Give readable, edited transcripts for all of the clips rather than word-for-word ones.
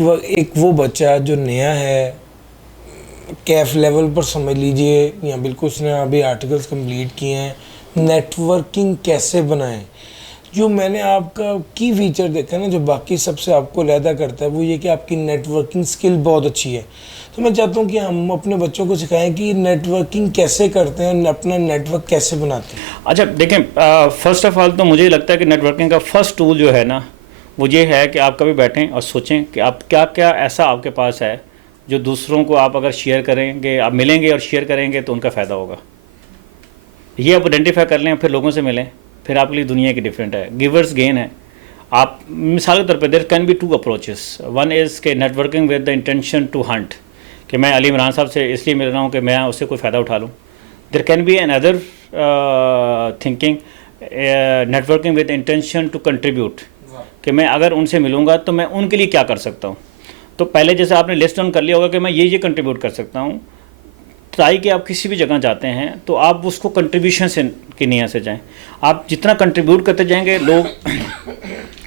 कि एक वो बच्चा जो नया है, कैफ लेवल पर समझ लीजिए, या बिल्कुल उसने अभी आर्टिकल्स कंप्लीट किए हैं, नेटवर्किंग कैसे बनाएं। जो मैंने आपका की फीचर देखा है ना, जो बाकी सबसे आपको अलहदा करता है, वो ये कि आपकी नेटवर्किंग स्किल बहुत अच्छी है। तो मैं चाहता हूँ कि हम अपने बच्चों को सिखाएं कि नेटवर्किंग कैसे करते हैं और अपना नेटवर्क कैसे बनाते हैं। अच्छा देखें, फर्स्ट ऑफ ऑल तो मुझे लगता है कि नेटवर्किंग का फर्स्ट टूल जो है ना, वो ये है कि आप कभी बैठें और सोचें कि आप क्या क्या ऐसा आपके पास है जो दूसरों को आप अगर शेयर करेंगे, आप मिलेंगे और शेयर करेंगे तो उनका फ़ायदा होगा। ये आप आइडेंटिफाई कर लें, फिर लोगों से मिलें, फिर आपके लिए दुनिया की डिफरेंट है, गिवर्स गेन है। आप मिसाल के तौर पर there can be two approaches. One is के networking with the intention to hunt, कि मैं अली इमरान साहब से इसलिए मिल रहा हूँ कि मैं उससे कोई फ़ायदा उठा लूँ। There can be an other thinking, networking with intention to contribute, कि मैं अगर उनसे मिलूँगा तो मैं उनके लिए क्या कर सकता हूँ। तो पहले जैसे आपने लिस्ट डाउन कर लिया होगा कि मैं ये कंट्रीब्यूट कर सकता हूँ। ट्राई कि आप किसी भी जगह जाते हैं तो आप उसको कंट्रीब्यूशन से की नीयत से जाएं। आप जितना कंट्रीब्यूट करते जाएंगे लोग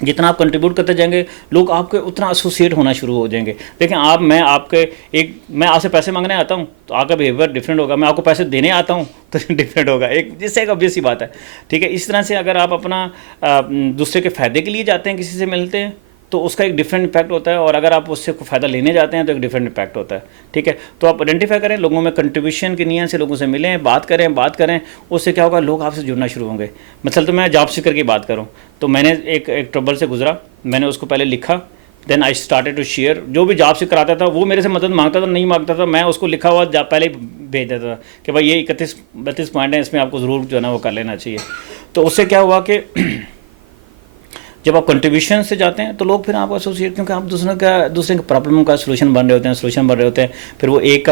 जितना आप कंट्रीब्यूट करते जाएंगे लोग आपके उतना एसोसिएट होना शुरू हो जाएंगे। देखें आप, मैं आपसे पैसे मांगने आता हूं तो आपका बिहेवियर डिफरेंट होगा, मैं आपको पैसे देने आता हूं तो डिफरेंट होगा, एक जिससे एक ऑब्वियस सी बात है। ठीक है, इस तरह से अगर आप अपना दूसरे के फ़ायदे के लिए जाते हैं, किसी से मिलते हैं, तो उसका एक डिफरेंट इम्पैक्ट होता है, और अगर आप उससे कोई फ़ायदा लेने जाते हैं तो एक डिफरेंट इम्पैक्ट होता है। ठीक है, तो आप आइडेंटिफाई करें, लोगों में कंट्रीब्यूशन की नीयत से लोगों से मिलें, बात करें, उससे क्या होगा, लोग आपसे जुड़ना शुरू होंगे। मतलब तो मैं जॉब सीकर की बात करूँ तो मैंने एक ट्रबल से गुजरा, मैंने उसको पहले लिखा, then I started to share. जो भी जॉब सीकर आता था वो मेरे से मदद मांगता था, नहीं मांगता था, मैं उसको लिखा हुआ पहले ही भेज देता था कि भाई ये 31-32 पॉइंट है, इसमें आपको ज़रूर जो है ना वो कर लेना चाहिए। तो उससे क्या हुआ कि जब आप कंट्रीब्यूशन से जाते हैं तो लोग फिर आपको एसोसिएट, क्योंकि आप दूसरे के प्रॉब्लम का सोल्यूशन बन रहे होते हैं, फिर वो एक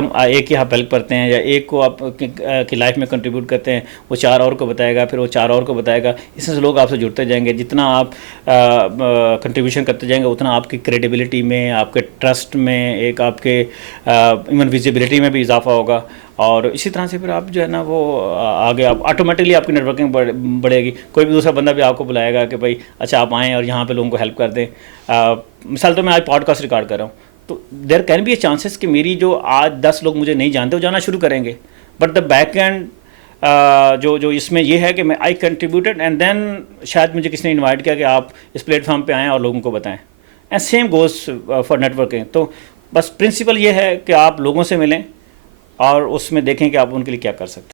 की आप हेल्प करते हैं या एक को आप की लाइफ में कंट्रीब्यूट करते हैं, वो 4 और को बताएगा, फिर वो 4 और को बताएगा। इससे लोग आपसे जुड़ते जाएंगे। जितना आप कंट्रीब्यूशन करते जाएंगे उतना आपकी क्रेडिबिलिटी में, आपके ट्रस्ट में, एक आपके इवन विजिबिलिटी में भी इजाफा होगा। और इसी तरह से फिर आप जो है ना वो आगे आप ऑटोमेटिकली आपकी नेटवर्किंग बढ़ेगी। कोई भी दूसरा बंदा भी आपको बुलाएगा कि भाई अच्छा आप आएँ और यहाँ पे लोगों को हेल्प कर दें। मिसाल तो मैं आज पॉडकास्ट रिकॉर्ड कर रहा हूँ, तो there can be a chances कि मेरी जो आज 10 लोग मुझे नहीं जानते वो जाना शुरू करेंगे, बट द बैक एंड जो इसमें ये है कि मैं आई कंट्रीब्यूटेड एंड देन शायद मुझे किसी ने इन्वाइट किया कि आप इस प्लेटफॉर्म पर आएँ और लोगों को बताएँ। And same goes for networking. तो बस प्रिंसिपल ये है कि आप लोगों से मिलें और उसमें देखें कि आप उनके लिए क्या कर सकते हैं।